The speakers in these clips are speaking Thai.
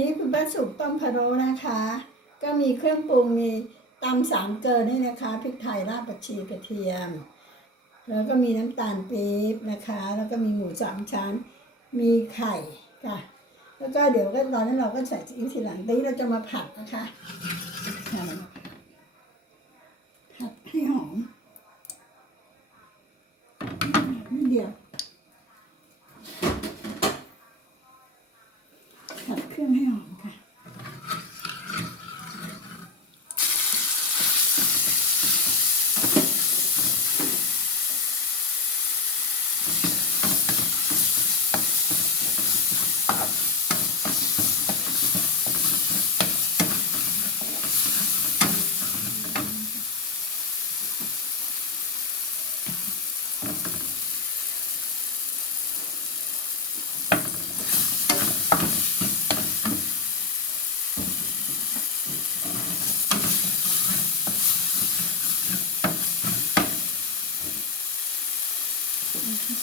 นี่คุณป้าสุกต้มพะโล้นะคะ ก็มีเครื่องปรุงมีตำสามเกลือนี่นะคะพริกไทยรากผักชีกระเทียม แล้วก็มีน้ำตาลปี๊บนะคะ แล้วก็มีหมูสามชั้น มีไข่ค่ะ แล้วก็เดี๋ยวก็ตอนนั้นเราก็ใส่ซีอิ๊วทีหลังทีนี้เราจะมาผัดนะคะผัดให้หอมนิดเดียว ผัดเครื่องให้หอมค่ะ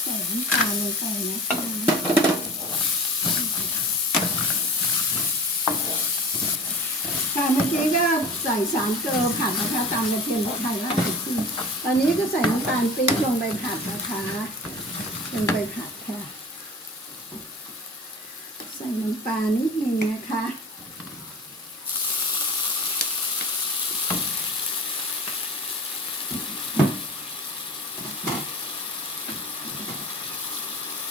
ใส่น้ำตาลลงไปนะคะค่ะ เมื่อกี้ก็ใส่สามเกลือผัดนะคะตามกระเทียมพริกไทยรากผักชีตอนนี้ก็ใส่น้ำตาลปี๊บลงไปผัดนะคะลงไปผัดค่ะ ใส่น้ำปลานิดนึงนะคะ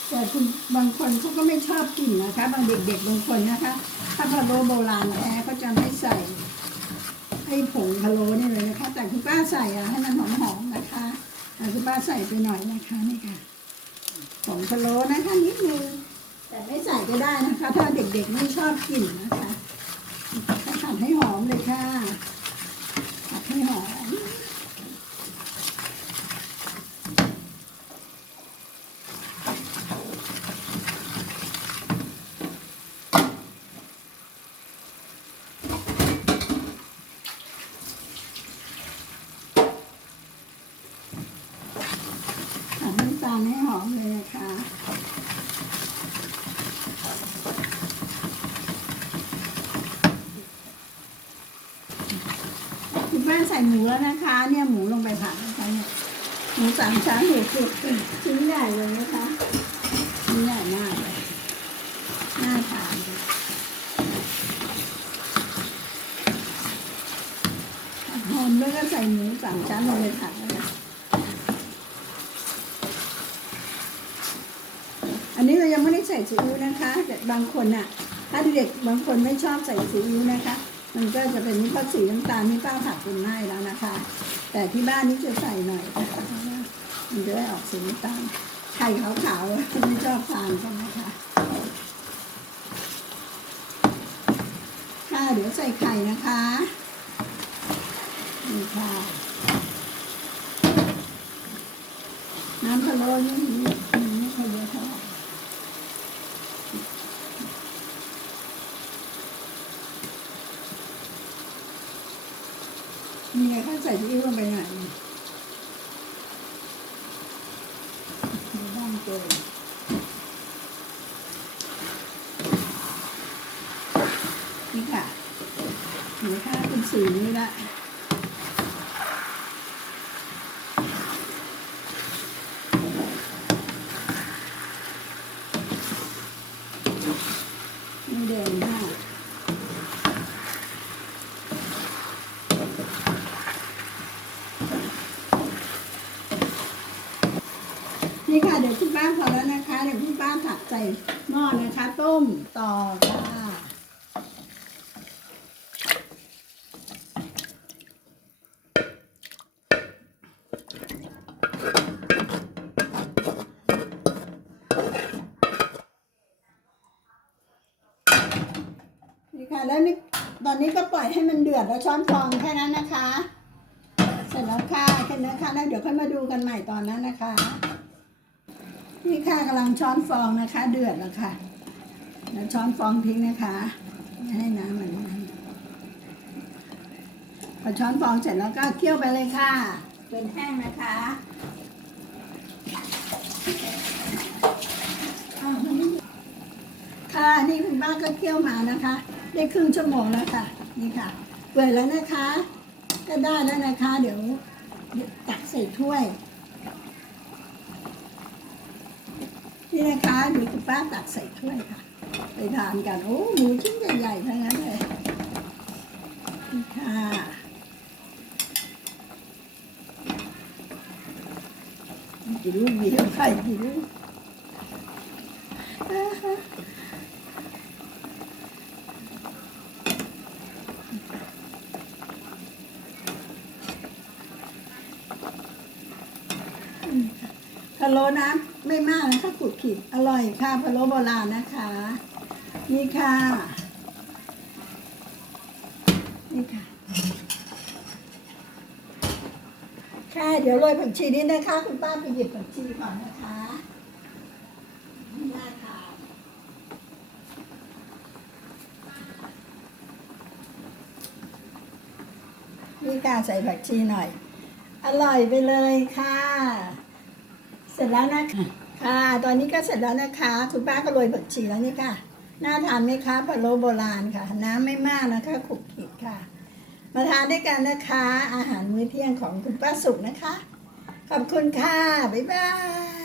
แต่คุณบางคนเขาก็ไม่ชอบกลิ่นนะคะ บางเด็กๆบางคนนะคะ ถ้าพะโล้โบราณแท้ก็จะไม่ใส่ไอ้ผงพะโล้นี่เลยนะคะ แต่คุณป้าใส่อะให้มันหอมๆนะคะอ่คุณป้าใส่ไปหน่อยนะคะนี่ค่ะผงพะโล้นะคะนิดนึงแต่ไม่ใส่ก็ได้นะคะ ถ้าเด็กๆไม่ชอบกลิ่นนะคะก็ผัดให้หอมเลยค่ะผัดให้หอม ผัดน้ำตาลให้หอมเลยนะคะ คุณแม่ใส่ หมูแล้วนะคะ เนี่ยหมูลงไปผัดนะคะเนี่ยหมูสามชั้นหมูสุกชิ้นใหญ่เลยนะคะชิ้นใหญ่มากเลยน่าทานหอมแล้วก็ใส่หมูสามชั้นลงไปผัดนะคะอันนี้เรายังไม่ได้ใส่ซีอิ๊วนะคะแต่บางคนน่ะ ถ้าเด็กบางคนไม่ชอบใส่ซีอิ๊วนะคะ มันก็จะเป็นข้าวสีน้ำตาลนี่ป้าผัดเป็นให้แล้วนะคะ แต่ที่บ้านนี่จะใส่หน่อยนะคะเพราะว่ามันจะได้ออกสีน้ำตาลไข่ขาวๆไม่ชอบทานกันนะคะค่ะเดี๋ยวใส่ไข่นะคะนี่ค่ะน้ำพะโล้นี่ไม่ค่อยเยอะเท่าไหร่ นี่ไงเขาใส่ซีอิ๊ว ลงไปหน่อยหนึ่งมีบ้างตัวนี่ค่ะหนูค่าเป็นสีนี่ละไม่แดงมาก นี่ค่ะเดี๋ยวคุณป้าพอแล้วนะคะ เดี๋ยวคุณป้าผัดใส่หม้อนะคะ ต้มต่อค่ะนี่ค่ะแล้วนี่ตอนนี้ก็ปล่อยให้มันเดือดแล้วช้อนฟองแค่นั้นนะคะ เสร็จแล้วค่ะแค่นั้นค่ะแล้วเดี๋ยวค่อยมาดูกันใหม่ตอนนั้นนะคะ นี่ค่ะกำลังช้อนฟองนะคะ เดือดแล้วค่ะแล้วช้อนฟองทิ้งนะคะไม่ให้น้ำมันนั่นพอช้อนฟองเสร็จแล้วก็เคี่ยวไปเลยค่ะ เป็นแห้งนะคะค่ะนี่คุณป้าก็เคี่ยวมานะคะ ได้ครึ่งชั่วโมงแล้วค่ะ นี่ค่ะเปิดแล้วนะคะ ก็ได้แล้วนะคะ เดี๋ยวตักใส่ถ้วย นี่นะคะมีคุณป้าตักใส่ถ้วยค่ะ ไปทานกัน โอ้หมูชิ้นใหญ่ๆทั้งนั้นเลยนี่ค่ะกี่ลูกดีเอาไข่กี่ลูกอ่าฮะอืมค่ะพะโล้น้ำไม่มากนะคะขูดขีดอร่อยค่ะพะโล้โบราณนะคะ นี่ค่ะ นี่ค่ะ ค่ะ เดี๋ยวโรยผักชีนิดนะคะ คุณป้าไปหยิบผักชีก่อนนะคะน่าทานนี่ค่ะใส่ผักชีหน่อย อร่อยไปเลยค่ะ เสร็จแล้วนะคะค่ะ ตอนนี้ก็เสร็จแล้วนะคะ คุณป้าก็โรยผักชีแล้วนี่ค่ะ น่าทานไหมคะพะโล้โบราณค่ะ น้ำไม่มากนะคะขลุกขลิกค่ะ มาทานด้วยกันนะคะ อาหารมื้อเที่ยงของคุณป้าสุกนะคะ ขอบคุณค่ะ บ๊ายบาย